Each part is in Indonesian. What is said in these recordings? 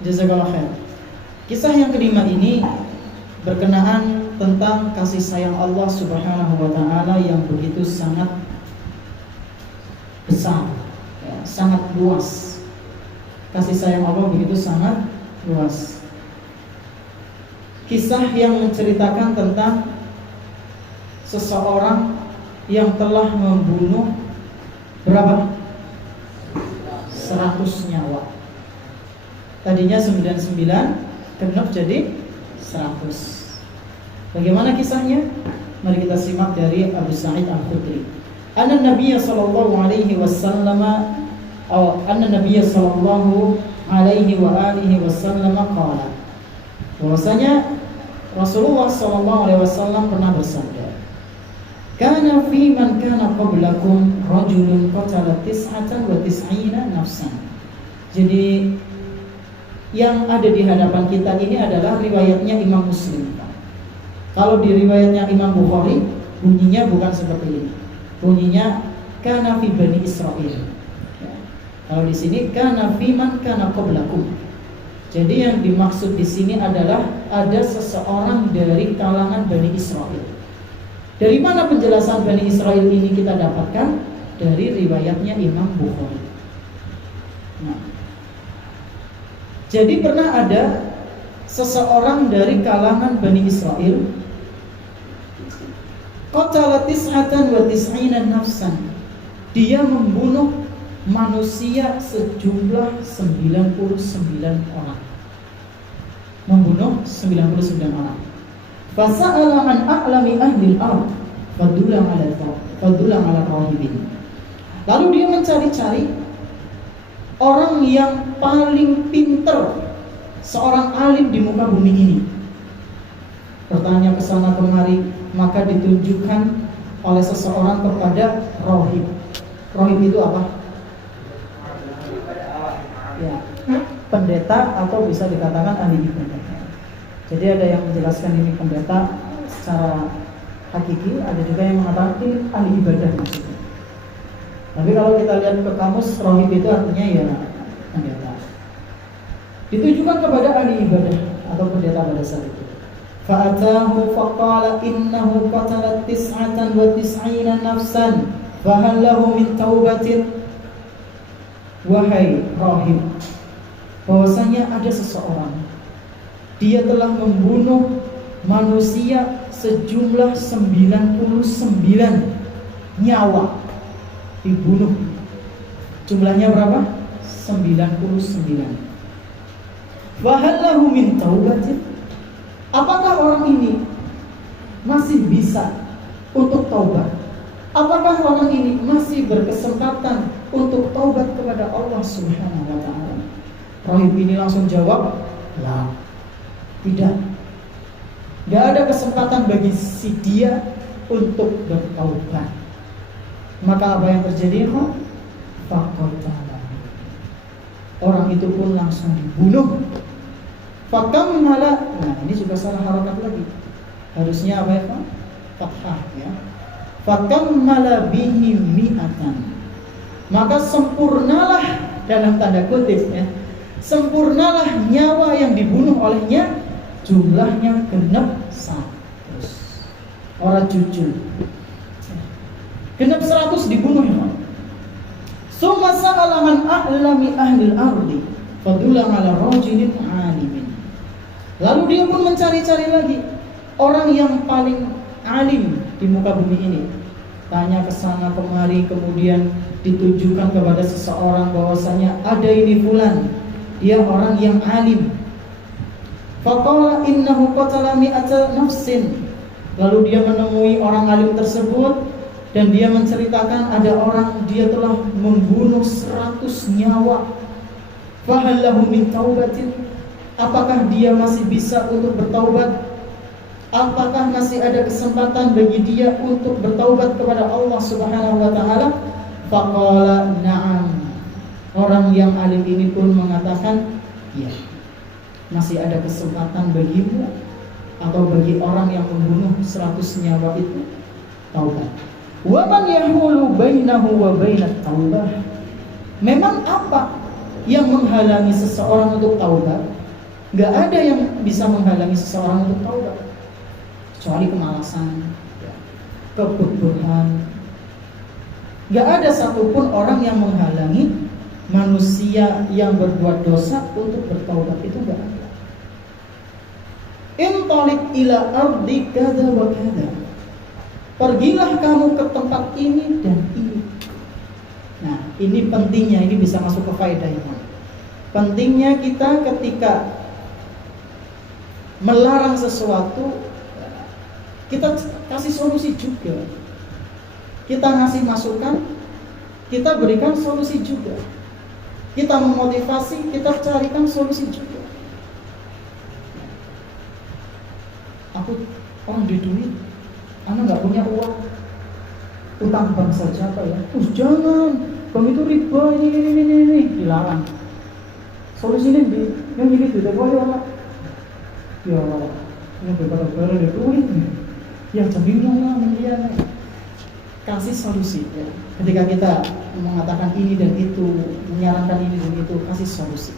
Jazakallah khair. Kisah yang kelima ini berkenaan tentang kasih sayang Allah Subhanahu wa taala yang begitu sangat besar, ya, sangat luas. Kasih sayang Allah begitu sangat luas. Kisah yang menceritakan tentang seseorang yang telah membunuh berapa? 100 nyawa. Tadinya 99, genap jadi 100. Bagaimana kisahnya? Mari kita simak dari Abu Sa'id Al-Khudri. Anna Nabiy sallallahu alaihi wasallam qala. Bahwasanya Rasulullah sallallahu alaihi wasallam pernah bersabda, "Kana fi man kana qablakum rajulun qatala 99 nafsan." Jadi yang ada di hadapan kita ini adalah riwayatnya Imam Muslim. Kalau di riwayatnya Imam Bukhari, bunyinya bukan seperti ini. Bunyinya kana fi bani Israil. Ya. Kalau di sini kana fi man kana qablakum. Jadi yang dimaksud di sini adalah ada seseorang dari kalangan Bani Israil. Dari mana penjelasan Bani Israil ini kita dapatkan? Dari riwayatnya Imam Bukhari. Nah, jadi pernah ada seseorang dari kalangan Bani Israil, qatala 99 nafsan. Dia membunuh manusia sejumlah 99 orang. Membunuh 99 orang. Fasa'ala an a'lami ahli al-ard fadulang ala rahibin. Lalu dia mencari-cari orang yang paling pinter, seorang alim di muka bumi ini. Bertanya ke sana kemari, maka ditunjukkan oleh seseorang kepada rohib. Rohib itu apa? Ya, pendeta atau bisa dikatakan ahli ibadah. Jadi ada yang menjelaskan ini pendeta secara hakiki, ada juga yang mengatakan ini ahli ibadah maksudnya. Tapi kalau kita lihat ke kamus, rohib itu artinya ya pendeta. Ditujukan kepada ahli ibadah atau pendeta pada saat itu. Fa'atahu faqala innahu qatala 99 nafsan fahal lahu min taubatin. Wahai rahib, bahwasanya ada seseorang, dia telah membunuh manusia sejumlah 99 nyawa. Dibunuh. Jumlahnya berapa? 99. Wahallahu min taubatin. Apakah orang ini masih bisa untuk taubat? Apakah orang ini masih berkesempatan untuk taubat kepada Allah Subhanahu wa taala? Rahib ini langsung jawab, "La." Tidak. Tidak ada kesempatan bagi si dia untuk bertaubat. Maka apa yang terjadi? Faqatala. Orang itu pun langsung dibunuh. Fakamala. Nah, ini juga salah harokat lagi. Harusnya apa ya, Pak? Fathah ya. Fakamala bihi mi'atan. Maka sempurnalah dalam tanda kutip ya. Sempurnalah nyawa yang dibunuh olehnya, jumlahnya genep 100. Orang jujur. Genep 100 dibunuh ya. Summa sa'ala man a'lami ahli al-ardi fadulang ala rajulin 'alimin. Lalu dia pun mencari-cari lagi orang yang paling alim di muka bumi ini. Tanya ke sana kemari, kemudian ditunjukkan kepada seseorang bahwasanya ada ini fulan, dia orang yang alim. Faqala innahu qatala mi'ata nafsin. Lalu dia menemui orang alim tersebut dan dia menceritakan ada orang dia telah membunuh 100 nyawa. Fahal lahu min taubatin. Apakah dia masih bisa untuk bertaubat? Apakah masih ada kesempatan bagi dia untuk bertaubat kepada Allah Subhanahu wa taala? Faqala na'am. Orang yang alim ini pun mengatakan, ya, masih ada kesempatan bagimu atau bagi orang yang membunuh 100 nyawa itu taubat. Wa man yahulu bainahu wa bainat taubah. Memang apa yang menghalangi seseorang untuk taubat. Nggak ada yang bisa menghalangi seseorang untuk taubat kecuali kemalasan, kebodohan. Nggak ada satupun orang yang menghalangi manusia yang berbuat dosa untuk bertaubat, itu nggak ada. Intalik ila ardi kada wa kada. Pergilah kamu ke tempat ini dan ini. Nah, ini pentingnya, ini bisa masuk ke faedah iman. Pentingnya kita ketika melarang sesuatu, kita kasih solusi juga. Kita ngasih masukan, kita berikan solusi juga. Kita memotivasi, kita carikan solusi juga. Aku orang di duit, Anda nggak punya uang, utang bank saja apa ya? Jangan, bank itu riba, ini dilarang. Solusinya yang ini tidak boleh orang. Ya Allah, ini beberapa ada duit nih, yang bingung lah mendianai. Kasih solusi ya. Ketika kita mengatakan ini dan itu, menyarankan ini dan itu, kasih solusi.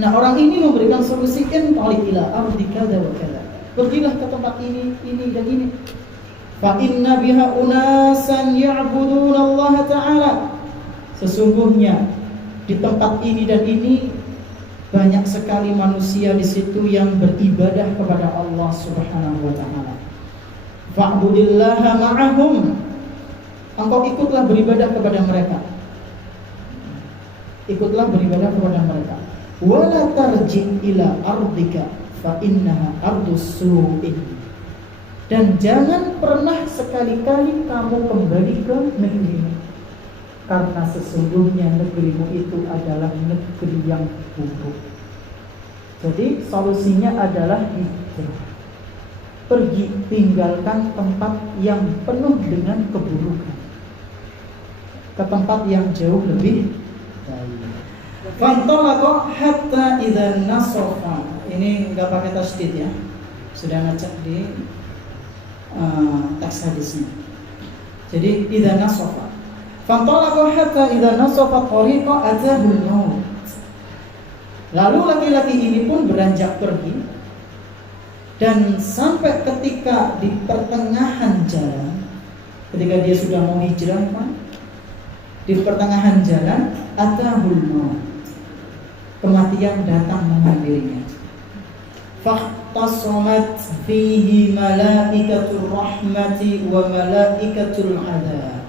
Nah, orang ini memberikan solusi, intalik ila ardi kada wa kada. Pergilah ke tempat ini dan ini. Fa inna biha unasan ya'buduna Allah Ta'ala. Sesungguhnya di tempat ini dan ini banyak sekali manusia di situ yang beribadah kepada Allah Subhanahu wa Ta'ala. Fa'budillaha ma'ahum. Engkau ikutlah beribadah kepada mereka. Ikutlah beribadah kepada mereka. Wala tarji' ila ardika fa innaha ardus su'in. Dan jangan pernah sekali-kali kamu kembali ke negerimu, karena sesungguhnya negerimu itu adalah negeri yang buruk. Jadi solusinya adalah hijrah. Pergi, tinggalkan tempat yang penuh dengan keburukan ke tempat yang jauh lebih baik. Fantalaqa hatta idza nasafa. Ini enggak pakai tasdid ya. Sudah ngecek di teks hadisnya. Jadi idza nasafa. Fantalaqa hatta idza nasafa tariqa atahul maut. Lalu laki-laki ini pun beranjak pergi, dan sampai ketika di pertengahan jalan, ketika dia sudah mau hijrah, di pertengahan jalan atahul maut, kematian datang menghampirinya. Fahtasamat fihi malaikatur rahmati wa malaikatul adab.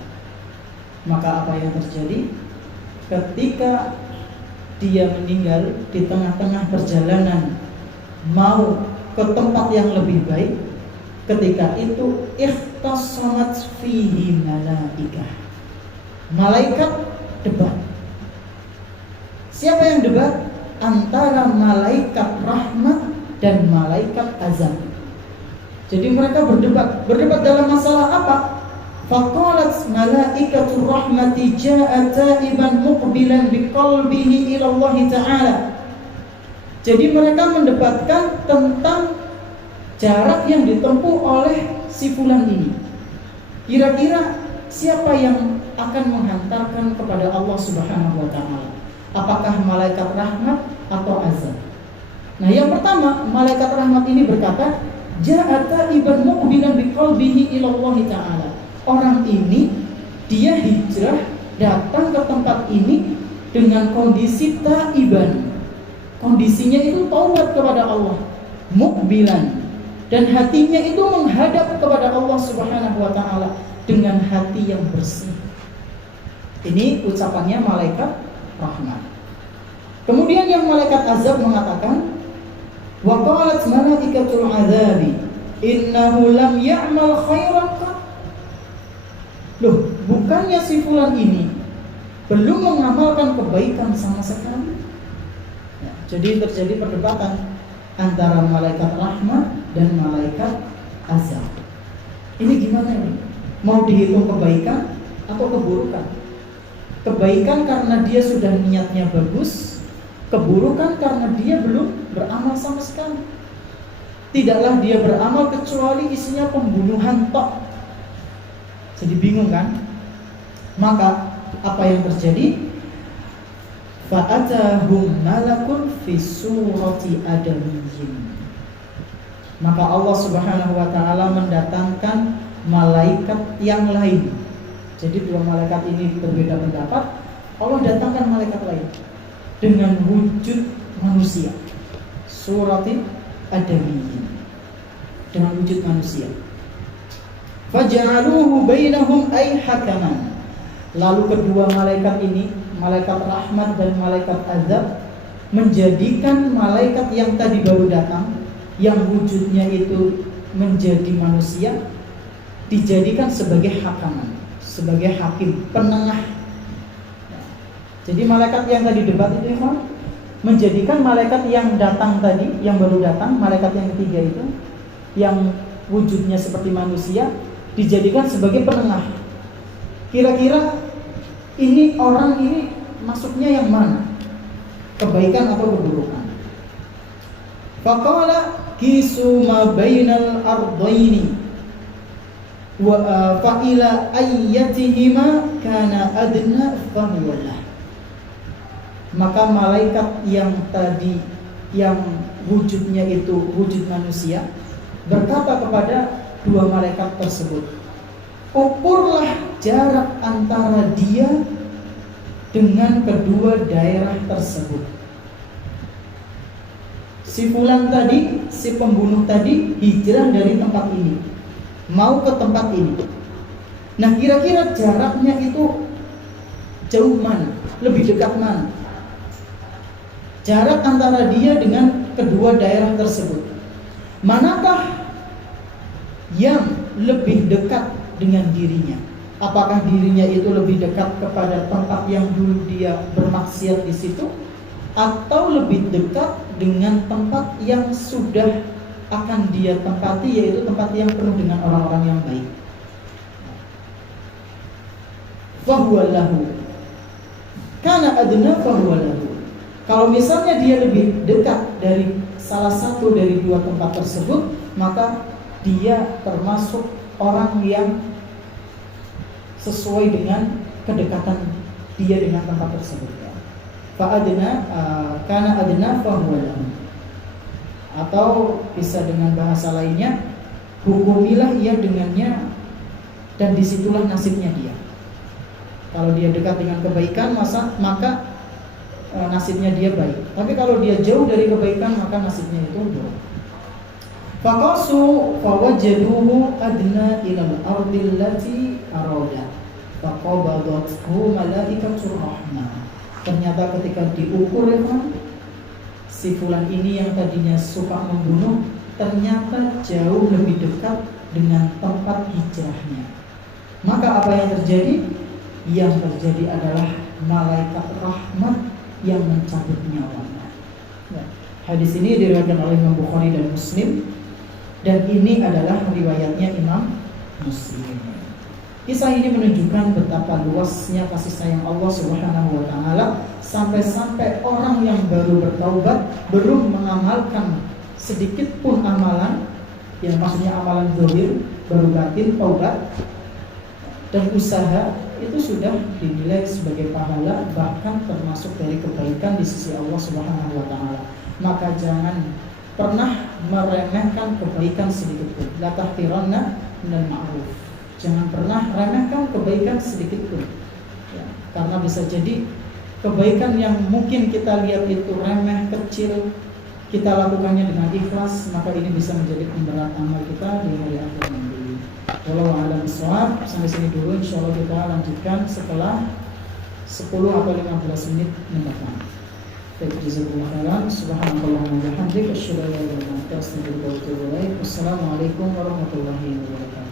Maka apa yang terjadi ketika dia meninggal di tengah-tengah perjalanan mau ke tempat yang lebih baik, ketika itu ikhtasamat fihi malaikah. Malaikat debat. Siapa yang debat? Antara malaikat rahmat dan malaikat azab. Jadi mereka berdebat. Berdebat dalam masalah apa? Faqalat malaikatur rahmati ja'a taiban muqbilan biqalbihi ila Allah Ta'ala. Jadi mereka mendebatkan tentang jarak yang ditempuh oleh si fulan ini. Kira-kira siapa yang akan menghantarkan kepada Allah Subhanahu wa Ta'ala? Apakah malaikat rahmat atau azab? Nah, yang pertama, malaikat rahmat ini berkata, ja'a taiban muqbilan biqalbihi ila Allah Ta'ala. Orang ini dia hijrah datang ke tempat ini dengan kondisi taiban. Kondisinya itu taubat kepada Allah, muqbilan, dan hatinya itu menghadap kepada Allah Subhanahu wa Ta'ala dengan hati yang bersih. Ini ucapannya malaikat rahmat. Kemudian yang malaikat azab mengatakan, wa qalat malaikatul azabi innahu lam ya'mal khairan. Loh, bukannya si fulan ini belum mengamalkan kebaikan sama sekali? Ya, jadi terjadi perdebatan antara malaikat rahmat dan malaikat azab. Ini gimana ini? Mau dihitung kebaikan atau keburukan? Kebaikan karena dia sudah niatnya bagus, keburukan karena dia belum beramal sama sekali. Tidaklah dia beramal kecuali isinya pembunuhan tok. Jadi bingung kan? Maka apa yang terjadi? fa'atahum malakun fi surati adamiyyin. Maka Allah Subhanahu wa taala mendatangkan malaikat yang lain. Jadi dua malaikat ini berbeda pendapat. Allah datangkan malaikat lain dengan wujud manusia. Surati adamiyyin, dengan wujud manusia. Faja'aluhu bainahum ay hakaman. Lalu kedua malaikat ini, malaikat rahmat dan malaikat azab, menjadikan malaikat yang tadi baru datang, yang wujudnya itu menjadi manusia, dijadikan sebagai hakaman, sebagai hakim, penengah. Jadi malaikat yang tadi debat itu menjadikan malaikat yang datang tadi, yang baru datang, malaikat yang ketiga itu, yang wujudnya seperti manusia, dijadikan sebagai penengah. Kira-kira ini orang ini masuknya yang mana? Kebaikan atau keburukan? Faqala kisu ma bainal ardaini wa fa ila ayyatihima kana adna fahuwalah. Maka malaikat yang tadi yang wujudnya itu wujud manusia berkata kepada dua malaikat tersebut, ukurlah jarak antara dia dengan kedua daerah tersebut. Si fulan tadi, si pembunuh tadi hijrah dari tempat ini mau ke tempat ini. Nah, kira-kira jaraknya itu jauh mana? Lebih dekat mana? Jarak antara dia dengan kedua daerah tersebut, manakah yang lebih dekat dengan dirinya? Apakah dirinya itu lebih dekat kepada tempat yang dulu dia bermaksiat di situ, atau lebih dekat dengan tempat yang sudah akan dia tempati, yaitu tempat yang penuh dengan orang-orang yang baik? Fahuwalahu, kana adna fahuwalahu. Kalau misalnya dia lebih dekat dari salah satu dari dua tempat tersebut, maka dia termasuk orang yang sesuai dengan kedekatan dia dengan tempat tersebut. Fa'adna kana adna fahuwalahu. Atau bisa dengan bahasa lainnya, hukumilah ia dengannya dan disitulah nasibnya dia. Kalau dia dekat dengan kebaikan, maka nasibnya dia baik. Tapi kalau dia jauh dari kebaikan, maka nasibnya itu buruk. Faqasu fawajaduhu adna ilal ardil lati arada faqabadathu malaikatur rahmah. Ternyata ketika diukur si fulan ini yang tadinya suka membunuh, ternyata jauh lebih dekat dengan tempat hijrahnya. Maka apa yang terjadi? Yang terjadi adalah malaikat rahmat yang mencabut nyawanya. Hadis ini diriwayatkan oleh Imam Bukhari dan Muslim, dan ini adalah riwayatnya Imam Muslim. Kisah ini menunjukkan betapa luasnya kasih sayang Allah Subhanahu wa taala, sampai-sampai orang yang baru bertaubat, belum mengamalkan sedikit pun amalan, yang maksudnya amalan zahir, baru batin taubat dan usaha, itu sudah dinilai sebagai pahala, bahkan termasuk dari kebaikan di sisi Allah Subhanahu wa taala. Maka jangan pernah meremehkan kebaikan sedikit pun. La tahqiranna minal ma'ruf. Jangan pernah remehkan kebaikan sedikit pun. Ya, karena bisa jadi kebaikan yang mungkin kita lihat itu remeh, kecil, kita lakukannya dengan ikhlas, maka ini bisa menjadi pemberat amal kita di hari akhir nanti. Wallahu a'lam bishawab. Sampai sini dulu, insyaallah kita lanjutkan setelah 10 atau 15 menit mendatang. Baik, jazakumullah khairan. Subhanallahumma wa bihamdika asyhadu an la ilaha illa anta astaghfiruka wa atubu ilaik. Wassalamualaikum warahmatullahi wabarakatuh.